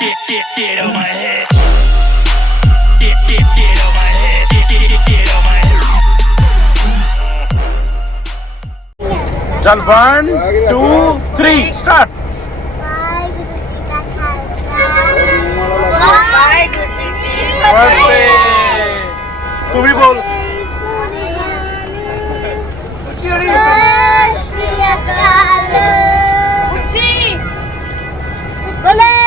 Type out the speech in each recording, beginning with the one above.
dip, dip, dip on my head. Dip, dip, dip on my head. Dip, dip, dip, dip on my head. চল one two three start তুমি বল বলে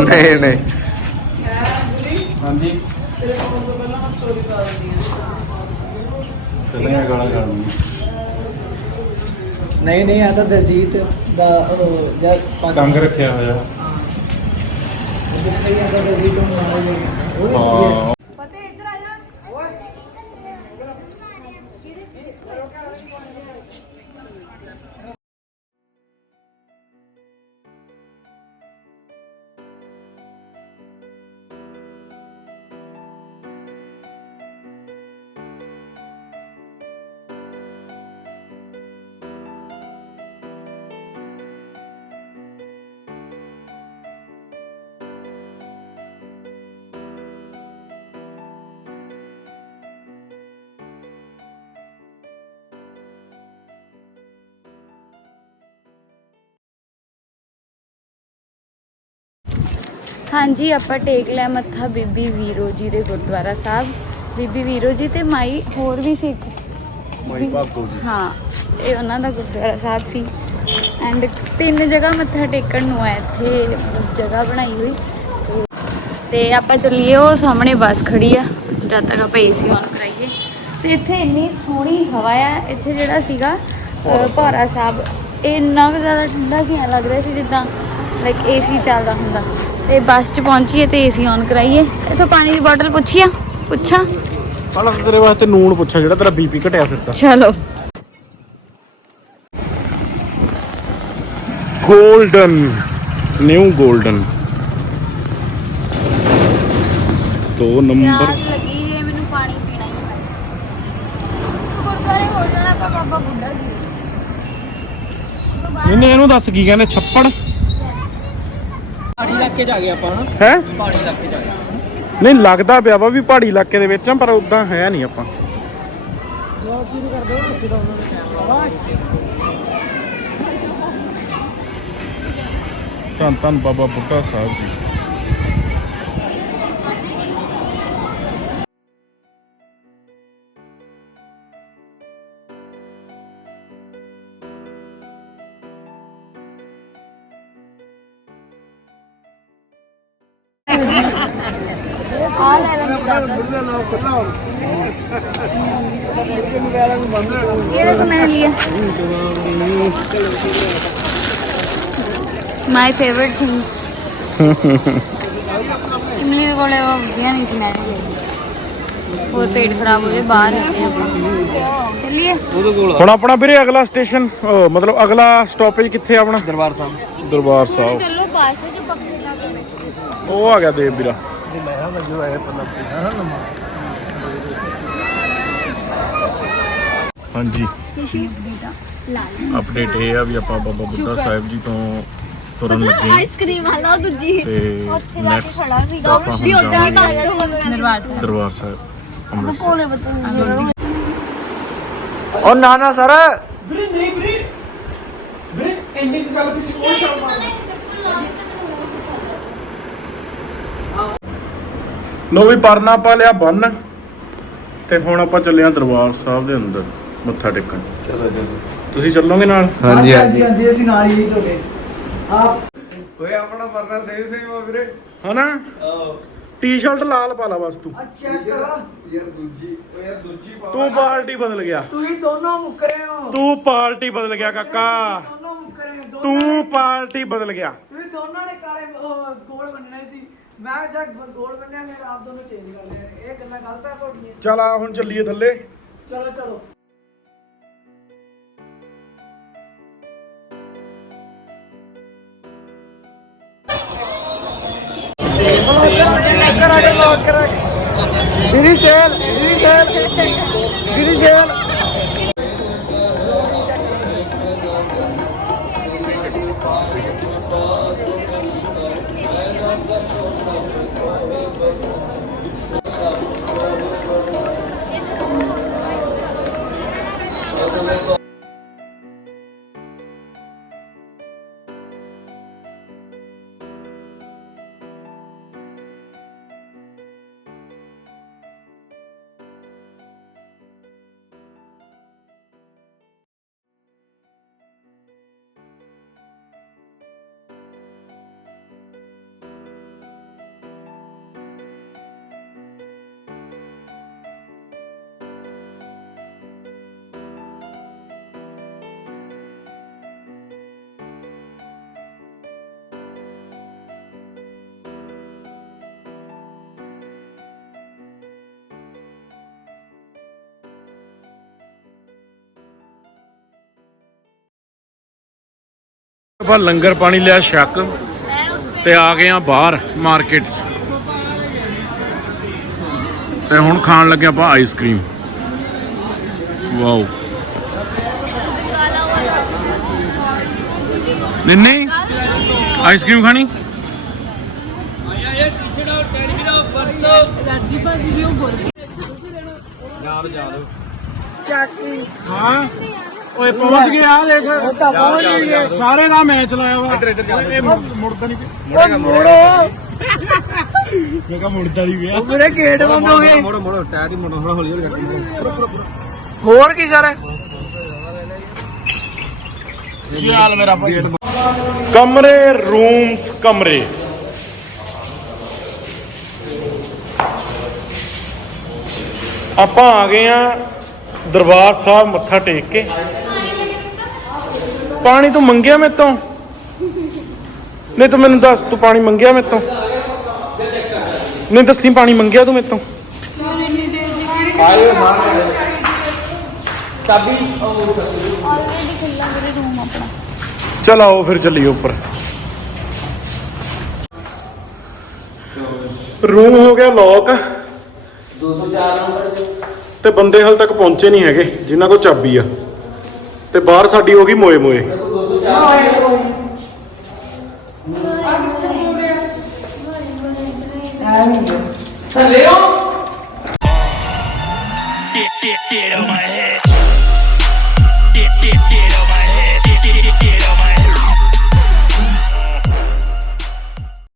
ਨਹੀਂ ਨਹੀਂ ਹਾਂਜੀ ਪਹਿਲਾਂ ਗਾਲਾਂ ਗਾਲਾਂ ਨਹੀਂ ਨਹੀਂ ਆ ਤਾਂ ਦਲਜੀਤ ਦਾ ਉਹ ਜਦ ਪੱਗ ਟੰਗ ਰੱਖਿਆ ਹੋਇਆ। ਜਿੱਥੇ ਦਲਜੀਤ ਨੂੰ ਹਾਂਜੀ ਆਪਾਂ ਟੇਕ ਲਿਆ ਮੱਥਾ ਬੀਬੀ ਵੀਰੋ ਜੀ ਦੇ ਗੁਰਦੁਆਰਾ ਸਾਹਿਬ। ਬੀਬੀ ਵੀਰੋ ਜੀ ਤੇ ਮਾਈ ਹੋਰ ਵੀ ਸੀ। ਮਾਈ ਭਾਗੋ ਜੀ। ਹਾਂ ਇਹ ਉਹਨਾਂ ਦਾ ਗੁਰਦੁਆਰਾ ਸਾਹਿਬ ਸੀ। ਐਂਡ ਤਿੰਨ ਜਗ੍ਹਾ ਮੱਥਾ ਟੇਕਣ ਨੂੰ ਹੈ ਇੱਥੇ ਜਗ੍ਹਾ ਬਣਾਈ ਹੋਈ। ਤੇ- ਆਪਾਂ ਚੱਲੀਏ ਉਹ ਸਾਹਮਣੇ ਬੱਸ ਖੜੀ ਆ। ਜਦ ਤੱਕ ਆਪਾਂ ਏਸੀ ਔਨ ਕਰਾਈਏ। ਤੇ ਇੱਥੇ ਇੰਨੀ ਸੋਹਣੀ ਹਵਾ ਆ। ਇੱਥੇ ਜਿਹੜਾ ਸੀਗਾ ਭੌਰਾ ਸਾਹਿਬ। ਇਹ ਇੰਨਾ ਜ਼ਿਆਦਾ ਠੰਡਾ ਸੀ ਰਿਹਾ ਸੀ ਜਿੱਦਾਂ ਲਾਈਕ ਏਸੀ ਚੱਲਦਾ ਹੁੰਦਾ। ਤੇ ਬੱਸ 'ਚ ਪਹੁੰਚੀਏ ਤੇ ਏਸੀ ਔਨ ਕਰਾਈਏ। ਇੱਥੋਂ ਪਾਣੀ ਦੀ ਬੋਟਲ ਪੁੱਛੀਆ ਪੁੱਛਾਂ? ਪਹਿਲਾਂ ਤਾਂ ਤੇਰੇ ਵਾਸਤੇ ਨੂਣ ਪੁੱਛਾਂ ਜਿਹੜਾ ਤੇਰਾ ਬੀਪੀ ਘਟਿਆ ਫਿਰਦਾ ਚਲੋ। 골ਡਨ ਨਿਊ 골ਡਨ ਦੋ ਨੰਬਰ ਪਿਆਸ ਲੱਗੀ ਜੇ ਮੈਨੂੰ ਪਾਣੀ ਪੀਣਾ ਹੀ ਪੈਣਾ ਤੂੰ ਗੁਰਦੁਆਰੇ ਹੋ ਜਾਣਾ ਆਪਾਂ ਬਾਬਾ ਬੁੱਢਾ ਜੀ। ਇਹਨੇ ਇਹਨੂੰ ਦੱਸ ਕੀ ਕਹਿੰਦੇ ਛੱਪੜ? ਪਹਾੜੀ ਇਲਾਕੇ ਚ ਆ ਗਏ ਆਪਾਂ ਹਨਾ? ਹੈ? ਪਹਾੜੀ ਇਲਾਕੇ ਚ ਆ ਗਏ। ਨਹੀਂ ਲੱਗਦਾ ਪਿਆ ਵਾ ਵੀ ਪਹਾੜੀ ਇਲਾਕੇ ਦੇ ਵਿੱਚ ਆ ਪਰ ਉਦਾਂ ਹੈ ਨਹੀਂ ਆਪਾਂ। ਵਲੌਗ ਸ਼ੁਰੂ ਕਰ ਦੋ ਰੱਖੀ ਦਾ ਉਹਨਾਂ ਨੇ ਕੈਮਰਾ ਬਸ। ਧੰਨ ਧੰਨ ਬਾਬਾ ਬੁੱਢਾ ਸਾਹਿਬ ਜੀ। ਆ ਲੈ ਲੈ ਬੁੱਢਾ ਨਾ ਕੁੱਲਾ ਹੋ ਇਹ ਮੇਰਾ ਨੂੰ ਬੰਦ ਰਹਿਣਾ ਇਹ ਦੇਖੋ ਮੈਂ ਲਿਆ ਮਾਈ ਫੇਵਰਿਟ ਥਿੰਗਸ ਇਮਲੀ ਕੋਲੇ ਉਹ ਗਿਆ ਨਹੀਂ ਸੀ ਮੈਂ ਹੋਰ ਪੇਟ ਖਰਾਬ ਹੋ ਜਾਏ ਬਾਹਰ ਨਿਕਲੇ ਆਪਾਂ। ਚੱਲੀਏ। ਹੁਣ ਆਪਣਾ ਵੀਰੇ ਅਗਲਾ ਸਟੇਸ਼ਨ ਮਤਲਬ ਅਗਲਾ ਸਟਾਪੇਜ ਕਿੱਥੇ ਆ ਆਪਣਾ? ਦਰਬਾਰ ਸਾਹਿਬ। ਦਰਬਾਰ ਸਾਹਿਬ। ਚੱਲੋ ਪਾਸ ਹੈ ਜੋ ਪੱਕੇ ਨਾ ਕਰੇ ਉਹ ਆ ਗਿਆ ਦੇਵ ਵੀਰਾ। ਹਾਂਜੀ। ਅਪਡੇਟ ਇਹ ਆ ਵੀ ਆਪਾਂ ਬਾਬਾ ਬੁੱਢਾ ਸਾਹਿਬ ਜੀ ਤੋਂ ਤੁਰਨ ਲੱਗੇ। ਹਾਂ ਆਈਸਕ੍ਰੀਮ ਹਲਾ ਦੂਜੀ। ਤੇ ਉੱਥੇ ਜਾ ਕੇ next ਖੜਾ ਸੀਗਾ। ਆਪਾਂ ਵੀ ਉਦਾਂ ਹੀ ਜਾਵਾਂਗੇ। ਬਸ ਦਰਬਾਰ ਦਰਬਾਰ ਸਾਹਿਬ। ਉਹ ਨਾ ਨਾ ਸਰ। ਲੋ ਵੀ ਪਰਨਾ ਪਾ ਲਿਆ ਬੰਨ ਤੇ ਹੁਣ ਆਪਾਂ ਚੱਲੇ ਆ ਦਰਬਾਰ ਸਾਹਿਬ ਦੇ ਅੰਦਰ ਮੱਥਾ ਟੇਕਣ। ਚਲੋ ਚਲੋ ਤੁਸੀਂ ਚੱਲੋਗੇ ਨਾਲ? ਹਾਂਜੀ ਹਾਂਜੀ ਹਾਂਜੀ। ਅਸੀਂ ਨਾਲ ਹੀ ਤੁਹਾਡੇ। ਆਪ ਓਏ ਆਪਣਾ ਵਰਨਾ ਸਹੀ ਸਹੀ ਵਾ ਵੀਰੇ। ਹਨਾ? ਟੀ-ਸ਼ਰਟ ਲਾਲ ਪਾ ਲਾ ਬਸ ਤੂੰ। ਅੱਛਾ ਕਰਾ ਯਾਰ ਦੂਜੀ ਓ ਯਾਰ ਦੂਜੀ ਪਾ ਤੂੰ ਪਾਰਟੀ ਬਦਲ ਗਿਆ। ਤੁਸੀਂ ਦੋਨੋਂ ਮੁੱਕਰੇ ਹੋ। ਤੂੰ ਪਾਰਟੀ ਬਦਲ ਗਿਆ ਕਾਕਾ। ਦੋਨੋਂ ਮੁੱਕਰੇ ਹੋ ਦੋਨਾਂ ਤੂੰ ਪਾਰਟੀ ਬਦਲ ਗਿਆ। ਤੁਸੀਂ ਦੋਨਾਂ ਨੇ ਕਾਲੇ ਉਹ, ਗੋਲ ਬੰਨਣੇ ਸੀ। ਮੈਂ ਜਦ ਗੋਲ ਬੰਨਿਆ ਮੈਂ ਆਪ ਦੋਨੋਂ ਚੇਂਜ ਕਰ ਲਿਆ। ਇਹ ਗੱਲਾਂ ਗਲਤ ਆ ਤੁਹਾਡੀਆਂ। ਚਲ ਆ ਹੁਣ ਚੱਲੀਏ ਥੱਲੇ। ਚਲੋ ਚਲੋ। ਕਰਾ ਕੇ ਲੋਕ ਕਰਾ ਕੇ ਦੀਦੀ ਆਪਾਂ ਲੰਗਰ ਪਾਣੀ ਲਿਆ ਛੱਕ ਤੇ ਆ ਗਏ ਆ ਬਾਹਰ ਮਾਰਕੀਟ 'ਚ। ਤੇ ਹੁਣ ਖਾਣ ਲੱਗੇ ਆਪਾਂ ਆਈਸਕ੍ਰੀਮ ਵਾਓ। ਨਿੰਨੀ ਆਈਸਕ੍ਰੀਮ ਖਾਣੀ? ਹਾਂ? ਓਏ ਪਹੁੰਚ ਗਏ ਆ ਦੇਖ। ਪਹੁੰਚ ਗਏ ਸਾਰੇ ਦਾ ਮੈਚ ਲਾਇਆ ਵਾ। ਇਹ ਮੁੜ- ਮੁੜਦਾ ਨਹੀਂ ਓ ਮੋੜੋ ਮੈਂ ਕਿਹਾ ਮੁੜਦਾ ਨਹੀਂ ਪਿਆ। ਮੇਰੇ ਗੇਟ ਬੰਦ ਹੋ ਗਏ। ਮੋੜੋ ਮੋੜੋ ਟਾਇਰ ਹੀ ਮੋੜੋ ਹੌਲੀ ਹੌਲੀ ਕਰਕੇ ਹੋਰ ਕੀ ਸਰ? ਕੀ ਹਾਲ ਮੇਰਾ ਕਮਰੇ ਰੂਮਸ ਕਮਰੇ। ਆਪਾਂ ਆ ਗਏ ਆ ਦਰਬਾਰ ਸਾਹਿਬ ਮੱਥਾ ਟੇਕ ਕੇ। ਪਾਣੀ ਤੂੰ ਮੰਗਿਆ ਮੇਰੇ ਤੋਂ ਨਹੀਂ ਤੂੰ ਮੈਨੂੰ ਦੱਸ ਤੂੰ ਪਾਣੀ ਮੰਗਿਆ ਮੇਰੇ ਤੋਂ ਨਹੀਂ ਦੱਸੀ ਪਾਣੀ ਮੰਗਿਆ ਤੂੰ ਮੇਰੇ ਤੋਂ ਆਲਰੇਡੀ ਖੁੱਲਾ ਮੇਰੇ ਰੂਮ ਆਪਣਾ ਚਲ ਆਓ ਫਿਰ ਚੱਲੀਏ ਉੱਪਰ। ਰੂਮ ਹੋ ਗਿਆ ਲੋਕ 204 ਨੰਬਰ ਤੇ ਬੰਦੇ ਹਾਲ ਤੱਕ ਪਹੁੰਚੇ ਨਹੀਂ ਹੈਗੇ ਜਿਨ੍ਹਾਂ ਕੋਲ ਚਾਬੀ ਆ। ਤੇ ਬਾਹਰ ਸਾਡੀ ਹੋ ਗਈ ਮੋਏ ਮੋਏ Dip, dip, dip on my head.